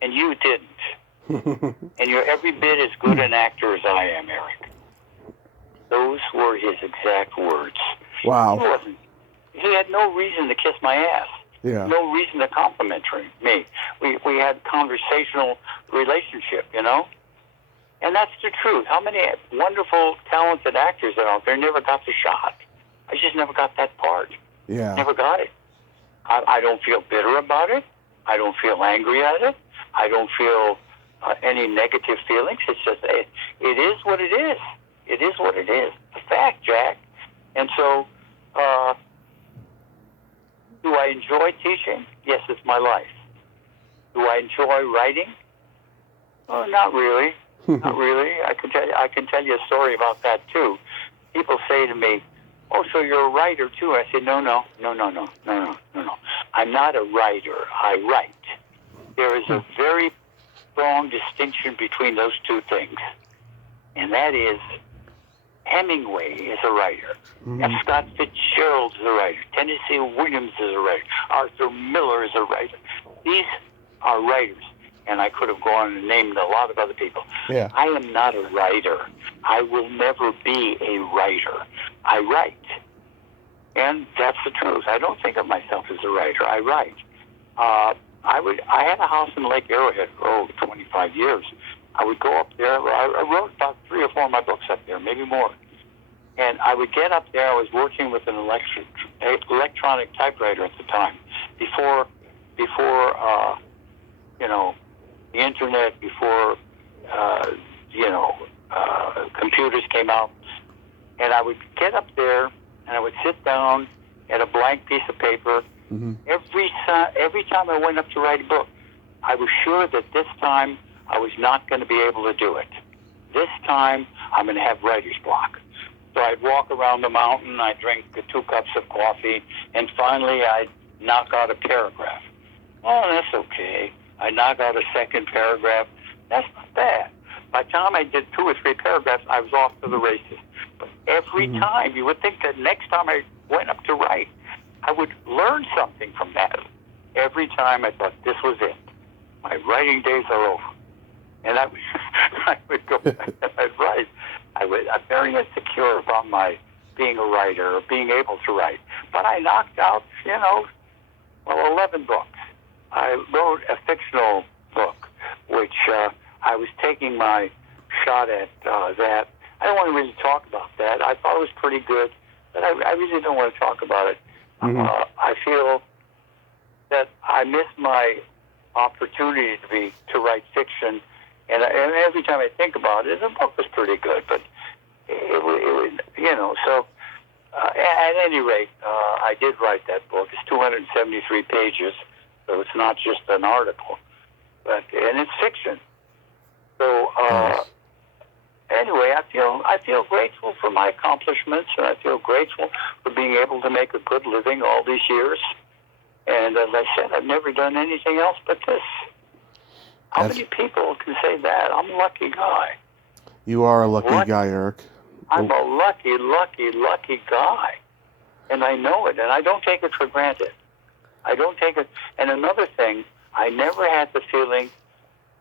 and you didn't. And you're every bit as good an actor as I am, Eric." Those were his exact words. Wow. He had no reason to kiss my ass. Yeah. No reason to compliment me. We had conversational relationship, you know? And that's the truth. How many wonderful, talented actors are out there never got the shot? I just never got that part. Yeah. Never got it. I don't feel bitter about it. I don't feel angry at it. I don't feel any negative feelings. It's just, it is what it is. It is what it is. It's a fact, Jack. And so, do I enjoy teaching? Yes, it's my life. Do I enjoy writing? Oh, not really. Not really. I can tell you a story about that too. People say to me, "Oh, so you're a writer too?" I say, No. I'm not a writer. I write. There is a very strong distinction between those two things, and that is Hemingway is a writer. F. Scott Fitzgerald is a writer. Tennessee Williams is a writer. Arthur Miller is a writer. These are writers. And I could have gone and named a lot of other people. Yeah. I am not a writer. I will never be a writer. I write. And that's the truth. I don't think of myself as a writer. I write. I had a house in Lake Arrowhead for 25 years. I would go up there. I wrote about 3 or 4 of my books up there, maybe more. And I would get up there. I was working with an electronic typewriter at the time, before the internet, before computers came out. And I would get up there and I would sit down at a blank piece of paper. Every time I went up to write a book, I was sure that this time I was not going to be able to do it. This time I'm going to have writer's block. So I'd walk around the mountain, I'd drink 2 cups of coffee, and finally I'd knock out a paragraph. Oh, that's okay. I knock out a second paragraph. That's not bad. By the time I did 2 or 3 paragraphs, I was off to the races. But every time, you would think that next time I went up to write, I would learn something from that. Every time I thought, this was it. My writing days are over. And I would go back and I'd write. I'm very insecure about my being a writer or being able to write. But I knocked out, 11 books. I wrote a fictional book, which I was taking my shot at that. I don't want to really talk about that. I thought it was pretty good, but I really don't want to talk about it. I feel that I missed my opportunity to write fiction, and every time I think about it, the book was pretty good, but it was, so at any rate, I did write that book. It's 273 pages, so it's not just an article, and it's fiction. So anyway, I feel grateful for my accomplishments, and I feel grateful for being able to make a good living all these years. And as I said, I've never done anything else but this. How many people can say that? I'm a lucky guy. You are a lucky guy, Eric. I'm a lucky guy. And I know it, and I don't take it for granted. I don't take it. And another thing, I never had the feeling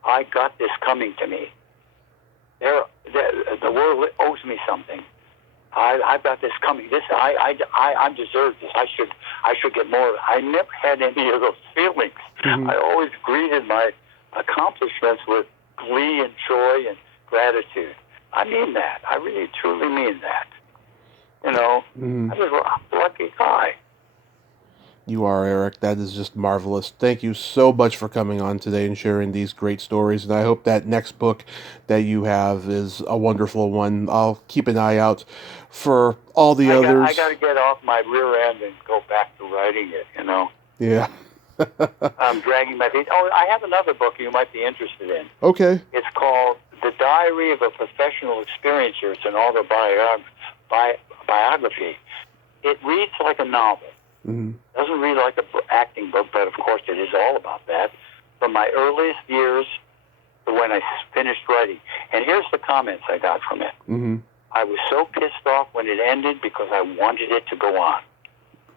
I got this coming to me. The world owes me something. I've got this coming. I deserve this. I should get more. I never had any of those feelings. I always greeted my accomplishments with glee and joy and gratitude. I mean that. I really, truly mean that. I was a lucky guy. You are, Eric. That is just marvelous. Thank you so much for coming on today and sharing these great stories. And I hope that next book that you have is a wonderful one. I'll keep an eye out for all the others. I got to get off my rear end and go back to writing it, Yeah. I'm dragging my feet. Oh, I have another book you might be interested in. Okay. It's called The Diary of a Professional Experiencer. It's an autobiography. It reads like a novel. Doesn't read like an acting book, but of course it is all about that. From my earliest years to when I finished writing. And here's the comments I got from it. I was so pissed off when it ended because I wanted it to go on.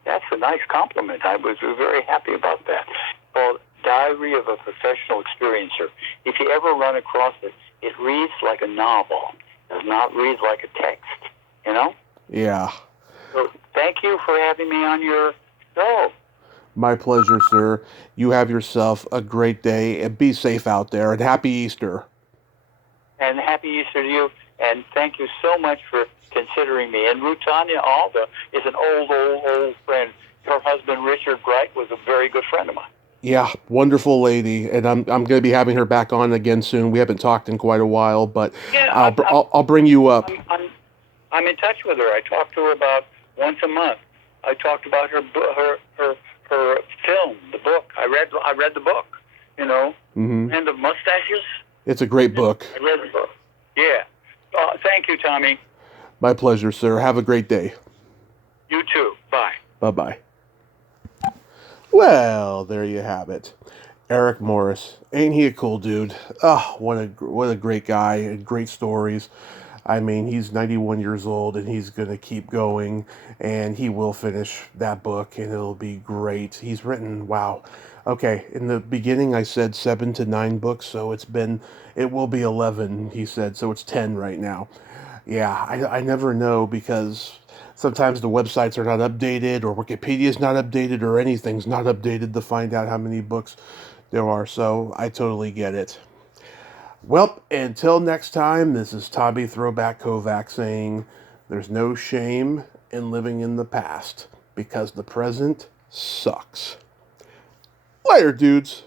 That's a nice compliment. I was very happy about that. Called Diary of a Professional Experiencer. If you ever run across it, it reads like a novel. It does not read like a text, Yeah. So thank you for having me on your show. My pleasure, sir. You have yourself a great day, and be safe out there, and happy Easter. And happy Easter to you, and thank you so much for considering me. And Rutanya Alda is an old friend. Her husband, Richard Bright, was a very good friend of mine. Yeah, wonderful lady, and I'm going to be having her back on again soon. We haven't talked in quite a while, but yeah, I'll bring you up. I'm in touch with her. I talk to her about once a month. I talked about her film, the book. I read the book. Land of Mustaches. It's a great book. I read the book. Yeah. Thank you, Tommy. My pleasure, sir. Have a great day. You too. Bye. Bye-bye. Well, there you have it. Eric Morris. Ain't he a cool dude? Oh, what a great guy and great stories. I mean, he's 91 years old and he's going to keep going, and he will finish that book and it'll be great. He's written, wow. Okay, in the beginning I said 7 to 9 books, so it will be 11, he said, so it's 10 right now. Yeah, I never know because sometimes the websites are not updated or Wikipedia's not updated or anything's not updated to find out how many books there are, so I totally get it. Well, until next time, this is Tommy Throwback Kovac saying there's no shame in living in the past because the present sucks. Later, dudes.